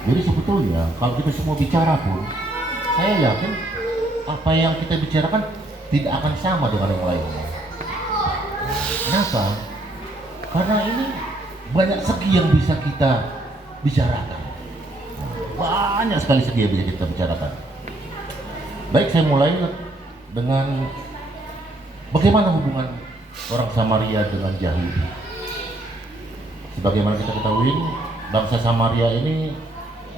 Jadi sebetulnya kalau kita semua bicara pun, saya yakin apa yang kita bicarakan tidak akan sama dengan yang lainnya. Kenapa? Karena ini banyak segi yang bisa kita bicarakan. Banyak sekali segi yang bisa kita bicarakan. Baik, saya mulai dengan bagaimana hubungan orang Samaria dengan Yahudi. Sebagaimana kita ketahui, bangsa Samaria ini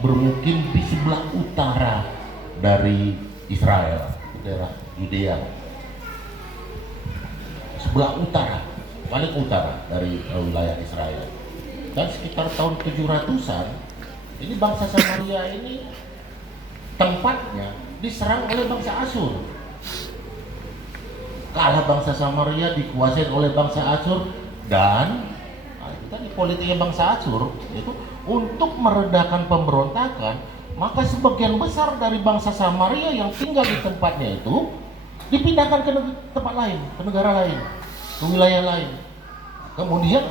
bermukim di sebelah utara dari Israel, daerah Yudea. Sebelah utara, paling utara dari wilayah Israel. Dan sekitar tahun 700-an, ini bangsa Samaria ini tempatnya diserang oleh bangsa Asyur. Kalah bangsa Samaria, dikuasai oleh bangsa Asyur, dan itu tadi politiknya bangsa Asyur itu untuk meredakan pemberontakan, maka sebagian besar dari bangsa Samaria yang tinggal di tempatnya itu dipindahkan ke tempat lain, ke negara lain, ke wilayah lain. Kemudian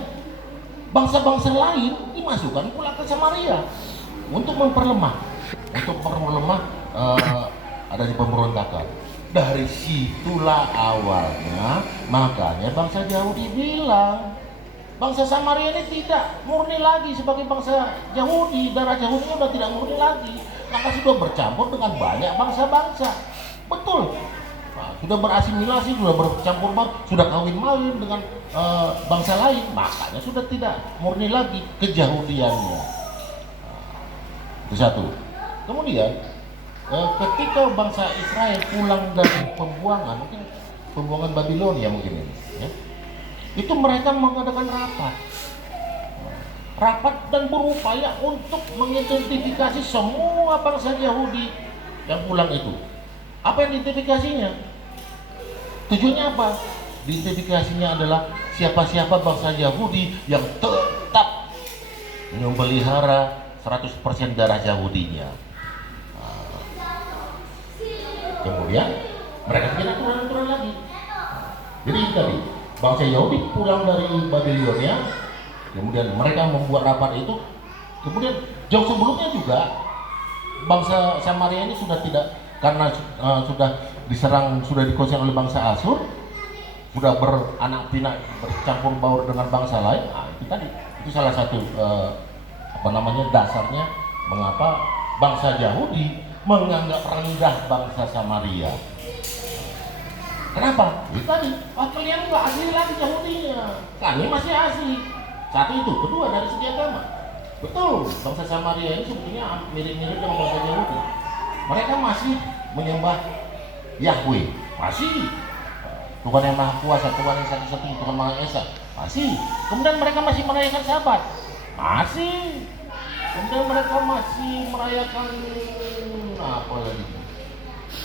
bangsa-bangsa lain dimasukkan pula ke Samaria untuk memperlemah adanya pemberontakan. Dari situlah awalnya, makanya bangsa Yahudi bilang bangsa Samaria ini tidak murni lagi sebagai bangsa Yahudi, darah Yahudinya sudah tidak murni lagi, maka sudah bercampur dengan banyak bangsa-bangsa. Betul, nah, sudah berasimilasi, sudah bercampur, sudah kawin-mawin dengan bangsa lain, makanya sudah tidak murni lagi keyahudiannya. Itu satu. Kemudian ketika bangsa Israel pulang dari pembuangan, mungkin pembuangan Babilonia mungkin ini, ya, itu mereka mengadakan rapat dan berupaya untuk mengidentifikasi semua bangsa Yahudi yang pulang itu. Apa yang diidentifikasinya? Tujuannya apa? Diidentifikasinya adalah siapa-siapa bangsa Yahudi yang tetap memelihara 100% darah Yahudinya. Kemudian mereka bikin aturan-aturan lagi. Jadi tadi bangsa Yahudi pulang dari Babilonia, kemudian mereka membuat rapat itu. Kemudian jauh sebelumnya juga bangsa Samaria ini sudah tidak, karena sudah diserang, sudah dikuasai oleh bangsa Asyur, sudah beranak pinak, bercampur baur dengan bangsa lain. Nah, itu tadi, itu salah satu dasarnya mengapa bangsa Yahudi menganggap rendah bangsa Samaria. Kenapa? Itu tadi, kalian nggak asli lagi Yahudinya, kami masih asli. Satu itu. Kedua, dari segi agama, betul, bangsa Samaria ini sebetulnya mirip-mirip dengan bangsa Yahudi. Mereka masih menyembah Yahweh, masih Tuhan yang Maha Kuasa, Tuhan yang satu-satunya, Tuhan Maha Esa, masih. Kemudian mereka masih merayakan Sabat, masih. Kemudian mereka masih merayakan apa lagi?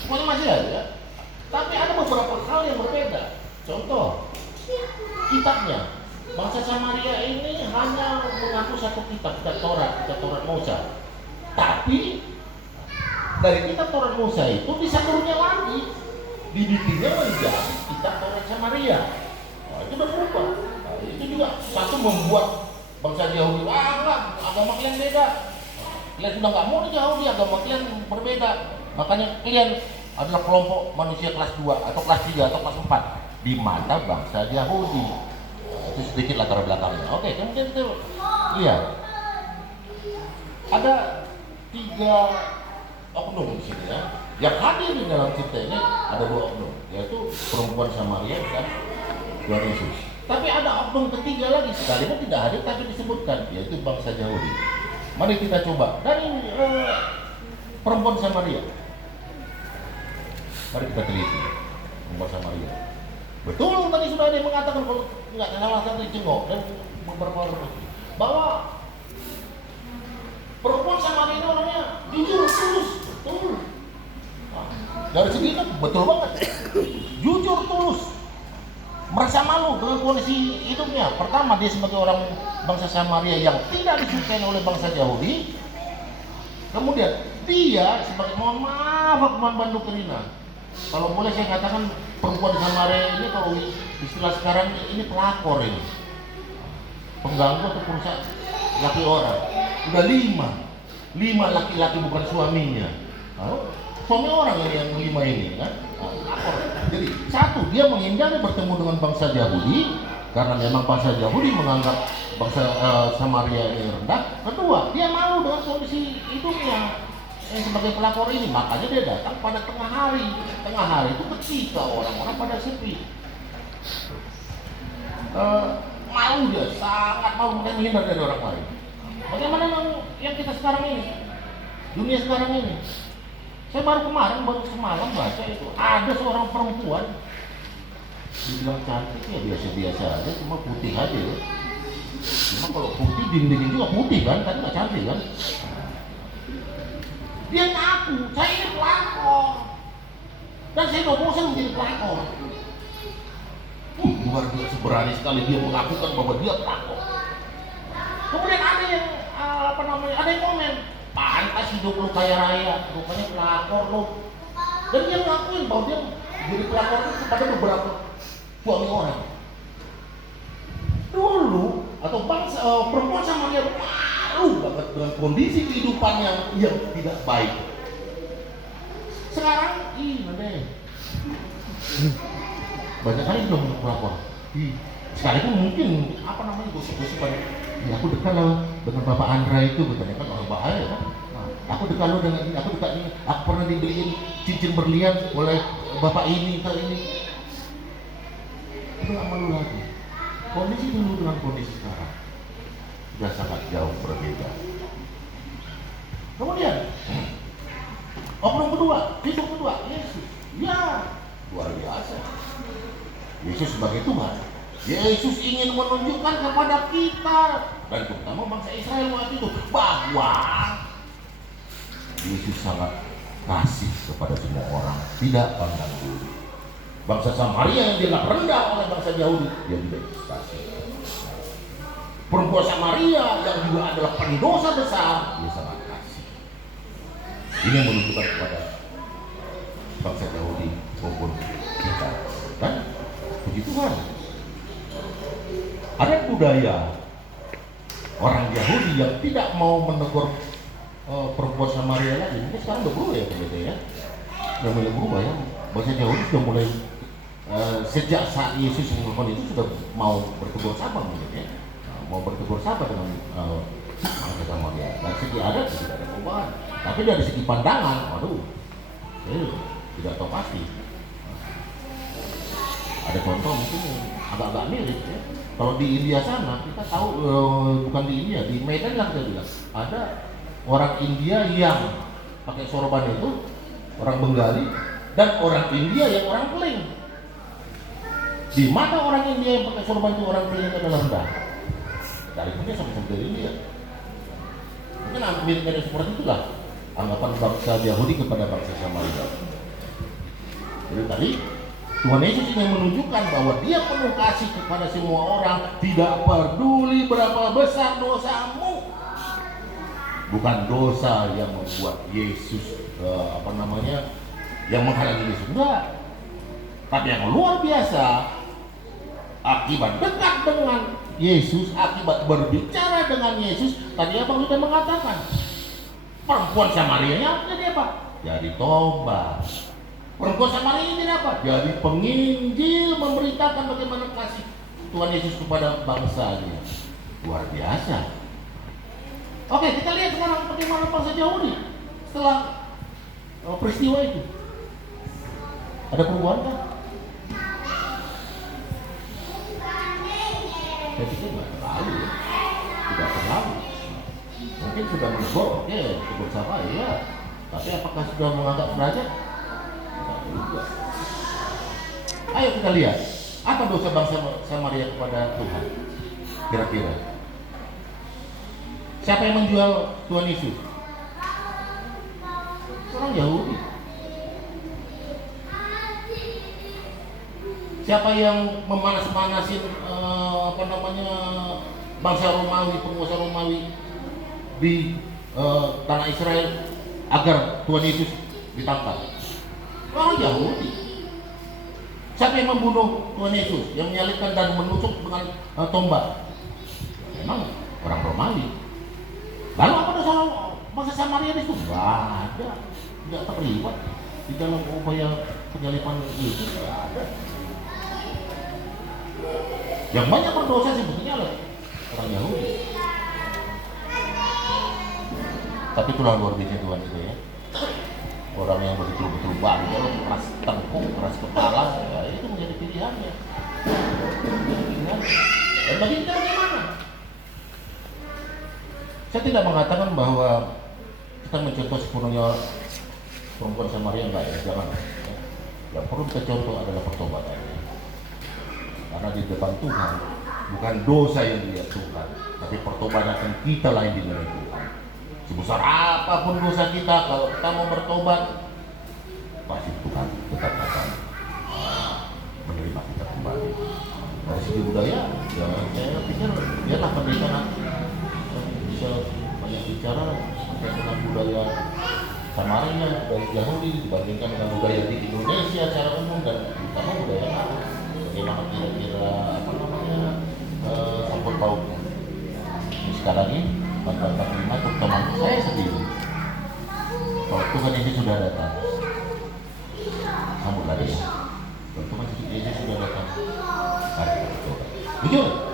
Pokoknya masih ada, ya. Tapi ada beberapa hal yang berbeda. Contoh, kitabnya. Bangsa Samaria ini hanya mengaku satu kitab Taurat Musa. Tapi dari kitab Taurat Musa itu disatunya lagi, dibikinnya menjadi kitab Taurat Samaria. Nah, itu udah berubah. Nah, itu juga satu membuat bangsa Yahudi, enggak, agama kalian beda. Kalian sudah nggak mau Yahudi, agama kalian berbeda. Makanya kalian adalah kelompok manusia kelas 2 atau kelas 3 atau kelas 4 di mana bangsa Yahudi. Itu sedikit latar belakangnya. Oke, kemudian kita lihat ada 3 oknum di sini, ya. Yang hadir di dalam cerita ini ada 2 oknum, yaitu perempuan Samaria dan Tuhan Yesus. Tapi ada oknum ketiga lagi, sekalipun tidak hadir tapi disebutkan, yaitu bangsa Yahudi. Mari kita coba dari perempuan Samaria. Mari kita teliti perempuan Samaria. Betul, tadi sudah ada yang mengatakan, kalau nggak salah satu jengok dan beberapa orang, bahwa perempuan Samaria ini orangnya jujur, tulus, betul. Nah, dari segi itu betul banget, jujur, tulus, merasa malu dengan kondisi hidupnya. Pertama, dia sebagai orang bangsa Samaria yang tidak disukai oleh bangsa Yahudi. Kemudian dia sebagai, mohon maaf aku bantu Kerina, kalau boleh saya katakan perempuan Samaria ini, kalau istilah sekarang ini pelakor, ini pengganggu atau perusak laki orang. Udah 5 laki-laki bukan suaminya. Suami orang yang 5 ini kan. Jadi satu, dia menghindari bertemu dengan bangsa Yahudi karena memang bangsa Yahudi menganggap bangsa Samaria ini rendah. Kedua, dia malu dengan kondisi hidupnya yang sebagai pelakor ini, makanya dia datang pada tengah hari. Tengah hari itu ketika orang-orang pada sepi. Malu dia, sangat malu, dan menghindar dari orang lain. Bagaimana yang kita sekarang ini, dunia sekarang ini? Saya baru semalam baca itu, ada seorang perempuan dibilang cantik, ya biasa-biasa aja, cuma putih aja ya. Cuma kalau putih, dindingnya juga putih kan, tadi nggak cantik kan? Dia ngaku, saya ini pelakor, dan saya udah bosan menjadi pelakor. Luar biasa berani sekali dia mengakukan bahwa dia pelakor. Kemudian ada yang ada yang komen, pantas hidup lu kaya raya, rupanya pelakor lu. Dan dia ngakuin bahwa dia jadi pelakor itu kepada beberapa suami orang. Dulu atau bangsa perempuan Samaria malu banget dengan kondisi kehidupannya yang tidak baik. Sekarang banyak kali sudah menurut pelakor. Sekalipun mungkin gosip-gosipan. Ya, aku dekat loh dengan Bapak Andra itu, katanya kan orang bahaya kan. Aku dekat loh dengan ini, aku pernah dibeliin cincin berlian oleh Bapak ini, kali ini. Itu nggak malu lagi. Kondisi dulu dengan kondisi sekarang sudah sangat jauh berbeda. Kemudian, oknum kedua, figur kedua, Yesus. Ya, luar biasa. Yesus sebagai Tuhan. Yesus ingin menunjukkan kepada kita dan terutama bangsa Israel waktu itu bahwa Yesus sangat kasih kepada semua orang, tidak pandang bulu. Bangsa Samaria yang dianggap rendah oleh bangsa Yahudi, dia juga kasih. Perempuan Samaria yang juga adalah pendosa besar, dia sangat kasih. Ini yang menunjukkan kepada bangsa Yahudi maupun kita. Dan puji Tuhan, ada budaya orang Yahudi yang tidak mau menegur perempuan Samaria lagi. Mungkin sekarang udah berubah ya, ya. Udah mulai berubah ya. Bangsa Yahudi sudah mulai sejak saat Yesus melakukan itu sudah mau bertegur sapa mungkin ya. Mau bertegur sapa dengan bangsa Samaria. Dari segi adat tidak ada perubahan. Tapi dari segi pandangan, tidak tahu pasti. Ada contoh mungkin agak-agak mirip ya. Kalau di India sana kita tahu, bukan di India, di Medan lah kita bilang ada orang India yang pakai sorban itu orang Bengali dan orang India yang orang Keling. Di mana orang India yang pakai sorban itu orang Keling itu adalah rendah. Dari India sama-sama dari India. Mungkin mirip-mirip seperti itulah anggapan bangsa Yahudi kepada bangsa Samaria. Jadi tadi Tuhan Yesus ingin menunjukkan bahwa dia penuh kasih kepada semua orang, tidak peduli berapa besar dosamu. Bukan dosa yang membuat Yesus yang menghalangi Yesus, enggak. Tapi yang luar biasa, akibat dekat dengan Yesus, akibat berbicara dengan Yesus, tadi Abang sudah mengatakan, perempuan Samaria-nya jadi apa? Jadi tobat. Perempuan Samaria ini apa? Jadi penginjil, memberitakan bagaimana kasih Tuhan Yesus kepada bangsanya. Luar biasa. Oke, kita lihat sekarang bagaimana bangsa Yahudi setelah peristiwa itu. Ada perubahan kan? Saya pikir nggak terlalu ya. Tidak terlalu. Mungkin sudah menegur, oke, tegur sama ya. Tapi apakah sudah menganggap derajat? Juga. Ayo kita lihat apa dosa bangsa Samaria kepada Tuhan. Kira-kira siapa yang menjual Tuhan Yesus? Orang Yahudi. Siapa yang memanas-manasin bangsa Romawi, penguasa Romawi di tanah Israel agar Tuhan Yesus ditangkap? Orang Yahudi. Siapa yang membunuh Tuhan Yesus, yang menyalibkan dan menusuk dengan tombak? Memang orang Romawi. Lalu apa dosa bangsa Samaria itu nggak ada, nggak terlibat di dalam upaya penyalipan Yesus, nggak ada. Yang banyak berdosa sebetulnya adalah orang Yahudi. Tapi itulah luar biasa Tuhan itu ya. Orang yang betul-betul bandel, keras tengkuk, keras kepala, ya itu menjadi pilihannya. Dan bagi kita bagaimana? Saya tidak mengatakan bahwa kita mencontoh sepenuhnya perempuan Samaria, enggak ya, jangan. Yang perlu kita contoh adalah pertobatan. Karena di depan Tuhan bukan dosa yang dilihat Tuhan, tapi pertobatan kita lah yang dinilai Tuhan. Sebesar apapun dosa kita, kalau kita mau bertobat, pasti Tuhan tetap akan menerima kita kembali. Dari segi budaya, ya saya pikir biarlah pendeta nanti bisa banyak bicara tentang budaya Samaria, budaya Yahudi dibandingkan dengan budaya di Indonesia secara umum dan terutama budaya Arab. Bagaimana kira-kira sangkut pautnya. Sekarang ini 445 terutama saya sendiri. Kalau Tuhan Yesus sudah datang, sambutlah dia. Kalau Tuhan Yesus sudah datang, mari kita berdoa. Jujur.